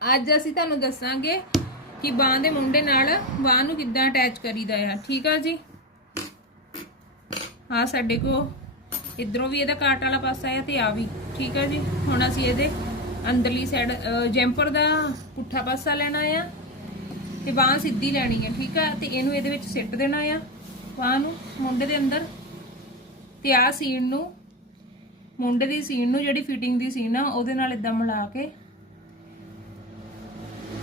ਅੱਜ ਅਸੀਂ ਤੁਹਾਨੂੰ ਦੱਸਾਂਗੇ ਕਿ ਬਾਹ ਦੇ ਮੁੰਡੇ ਨਾਲ ਬਾਹ ਨੂੰ ਕਿੱਦਾਂ ਅਟੈਚ ਕਰੀਦਾ ਆ। ਠੀਕ ਆ ਜੀ? ਆ ਸਾਡੇ ਕੋ ਇਧਰੋਂ ਵੀ ਇਹਦਾ ਕਾਟ ਵਾਲਾ ਪਾਸਾ ਆ ਤੇ ਆ ਵੀ। ਠੀਕ ਆ ਜੀ? ਹੁਣ ਅਸੀਂ ਇਹਦੇ ਅੰਦਰਲੀ ਸਾਈਡ ਜੈਂਪਰ ਦਾ ਪੁੱਠਾ ਪਾਸਾ ਲੈਣਾ ਆ ਤੇ ਬਾਹ ਸਿੱਧੀ ਲੈਣੀ ਹੈ ਠੀਕ ਆ? ਤੇ ਇਹਨੂੰ ਇਹਦੇ ਵਿੱਚ ਸਿੱਟ ਦੇਣਾ ਆ ਬਾਹ ਨੂੰ ਮੁੰਡੇ ਦੇ ਅੰਦਰ। ਤੇ ਆ ਸੀਨ ਨੂੰ ਮੁੰਡੇ ਦੀ ਸੀਨ ਨੂੰ ਜਿਹੜੀ ਫਿਟਿੰਗ ਦੀ ਸੀਨ ਆ, ਉਹਦੇ ਨਾਲ ਇਦਾਂ ਮਿਲਾ ਕੇ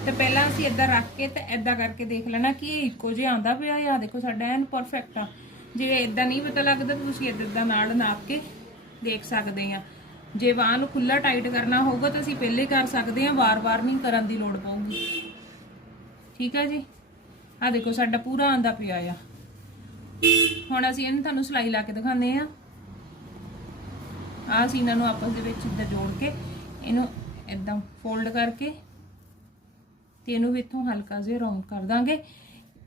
ਤੇ ਪਹਿਲਾਂ ਅਸੀਂ ਇਦਾਂ ਰੱਖ ਕੇ ਤੇ ਇਦਾਂ ਕਰਕੇ ਦੇਖ ਲੈਣਾ ਕਿ ਇਹ ਇੱਕੋ ਜਿਹਾ ਆਂਦਾ ਪਿਆ ਆ ਦੇਖੋ ਸਾਡਾ ਐਨ ਪਰਫੈਕਟ ਆ। ਜੇ ਇਦਾਂ ਨਹੀਂ ਪਤਾ ਲੱਗਦਾ ਤਾਂ ਤੁਸੀਂ ਇਦਾਂ ਦਾ ਨਾਲ ਨਾਪ ਕੇ ਦੇਖ ਸਕਦੇ ਆ। ਜੇ ਵਾਹ ਨੂੰ ਖੁੱਲਾ ਟਾਈਟ ਕਰਨਾ ਹੋਊਗਾ ਤਾਂ ਅਸੀਂ ਪਹਿਲੇ ਕਰ ਸਕਦੇ ਆ ਵਾਰ-ਵਾਰ ਨਹੀਂ ਕਰਨ ਦੀ ਲੋੜ ਪਊਗੀ। ਠੀਕ ਆ ਜੀ? ਆ ਦੇਖੋ ਸਾਡਾ ਪੂਰਾ ਆਂਦਾ ਪਿਆ ਆ। ਹੁਣ ਅਸੀਂ ਇਹਨੂੰ ਤੁਹਾਨੂੰ ਸਲਾਈ ਲਾ ਕੇ ਦਿਖਾਉਂਦੇ ਆ। ਆ ਇਹਨਾਂ ਨੂੰ ਆਪਸ ਦੇ ਵਿੱਚ ਇਦਾਂ ਜੋੜ ਕੇ ਇਹਨੂੰ ਇਦਾਂ ਫੋਲਡ ਕਰਕੇ ਤੇ ਇਹਨੂੰ ਵੀ ਇੱਥੋਂ ਹਲਕਾ ਜਿਹਾ ਰਾਉਂਡ ਕਰ ਦਾਂਗੇ।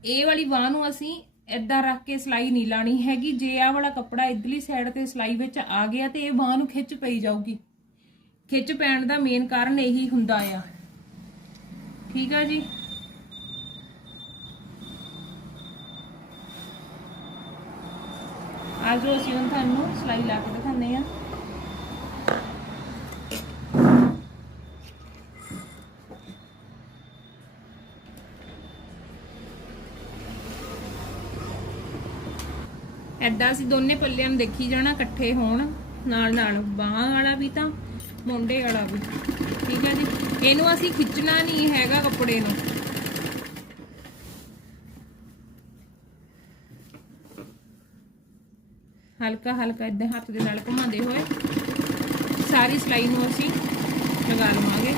ਇਹ ਵਾਲੀ ਬਾਹ ਨੂੰ ਅਸੀਂ ਇਦਾਂ ਰੱਖ ਕੇ ਸਲਾਈ ਨਹੀਂ ਲਾਣੀ ਹੈਗੀ। ਜੇ ਆਹ ਵਾਲਾ ਕੱਪੜਾ ਇਧਰਲੀ ਸਾਈਡ ਤੇ ਸਲਾਈ ਵਿੱਚ ਆ ਗਿਆ ਤੇ ਇਹ ਬਾਹ ਨੂੰ ਖਿੱਚ ਪਈ ਜਾਊਗੀ। ਖਿੱਚ ਪੈਣ ਦਾ ਮੇਨ ਕਾਰਨ ਇਹੀ ਹੁੰਦਾ ਆ। ਠੀਕ ਆ ਜੀ? ਅੱਜ ਅਸੀਂ ਹੁਣ ਤੁਹਾਨੂੰ ਸਲਾਈ ਲਾ ਕੇ ਦਿਖਾਉਂਦੇ ਆ ਐਦਾਂ ਅਸੀਂ ਦੋਨੇ ਪੱਲਿਆਂ ਨੂੰ ਦੇਖੀ ਜਾਣਾ, ਇਕੱਠੇ ਹੋਣ, ਨਾਲ ਨਾਲ ਬਾਹਾਂ ਵਾਲਾ ਵੀ ਤਾਂ, ਮੁੰਡੇ ਵਾਲਾ ਵੀ। ਠੀਕ ਹੈ ਜੀ? ਇਹਨੂੰ ਅਸੀਂ ਖਿੱਚਣਾ ਨਹੀਂ ਹੈਗਾ ਕੱਪੜੇ ਨੂੰ। ਹਲਕਾ ਹਲਕਾ ਇਦਾਂ ਹੱਥ ਦੇ ਨਾਲ ਘੁਮਾਉਂਦੇ ਹੋਏ। ਸਾਰੀ ਸਲਾਈ ਨੂੰ ਅਸੀਂ ਲਗਾ ਲਵਾਂਗੇ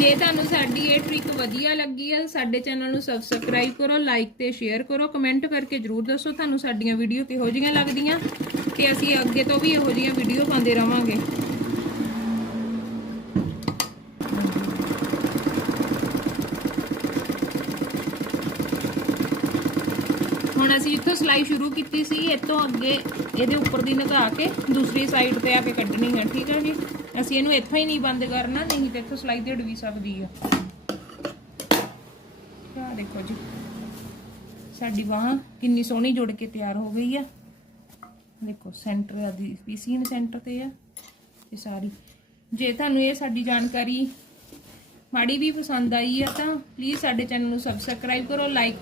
ਜੇ ਤੁਹਾਨੂੰ ਸਾਡੀ ਇਹ ਟ੍ਰਿਕ ਵਧੀਆ ਲੱਗੀ ਹੈ ਸਾਡੇ ਚੈਨਲ ਨੂੰ ਸਬਸਕ੍ਰਾਈਬ ਕਰੋ ਲਾਈਕ ਤੇ ਸ਼ੇਅਰ ਕਰੋ ਕਮੈਂਟ ਕਰਕੇ ਜਰੂਰ ਦੱਸੋ ਤੁਹਾਨੂੰ ਸਾਡੀਆਂ ਵੀਡੀਓ ਕਿਹੋ ਜਿਹੀਆਂ ਲੱਗਦੀਆਂ ਤੇ ਅਸੀਂ ਅੱਗੇ ਤੋਂ ਵੀ ਇਹੋ ਜਿਹੀਆਂ ਵੀਡੀਓ ਪਾਉਂਦੇ ਰਵਾਂਗੇ। ਹੁਣ ਅਸੀਂ ਜਿੱਥੋਂ ਸਿਲਾਈ ਸ਼ੁਰੂ ਕੀਤੀ ਸੀ ਇਤੋਂ ਅੱਗੇ ਇਹਦੇ ਉੱਪਰ ਦੀ ਨਿਕਾ ਕੇ ਦੂਸਰੀ ਸਾਈਡ ਤੇ ਆ ਕੇ ਕੱਢਣੀ ਹੈ ਠੀਕ ਹੈ ਜੀ? ਅਸੀਂ ਇਹਨੂੰ ਇੱਥੋਂ ਹੀ ਨਹੀਂ ਬੰਦ ਕਰਨਾ, ਨਹੀਂ ਤੇ ਇੱਥੋਂ ਸਲਾਈ ਢਿੜ ਵੀ ਸਕਦੀ ਆ। ਆ ਦੇਖੋ ਜੀ। ਸਾਡੀ ਬਾਹ ਕਿੰਨੀ ਸੋਹਣੀ ਜੁੜ ਕੇ ਤਿਆਰ ਹੋ ਗਈ ਆ। ਦੇਖੋ ਸੈਂਟਰ ਦੀ ਪੀਸੀਨ ਸੈਂਟਰ ਤੇ ਆ। ਇਹ ਸਾਰੀ। ਜੇ ਤੁਹਾਨੂੰ ਇਹ ਸਾਡੀ ਜਾਣਕਾਰੀ ਮਾੜੀ ਵੀ ਪਸੰਦ ਆਈ ਆ ਤਾਂ ਪਲੀਜ਼ ਸਾਡੇ ਚੈਨਲ ਨੂੰ ਸਬਸਕ੍ਰਾਈਬ ਕਰੋ ਲਾਈਕ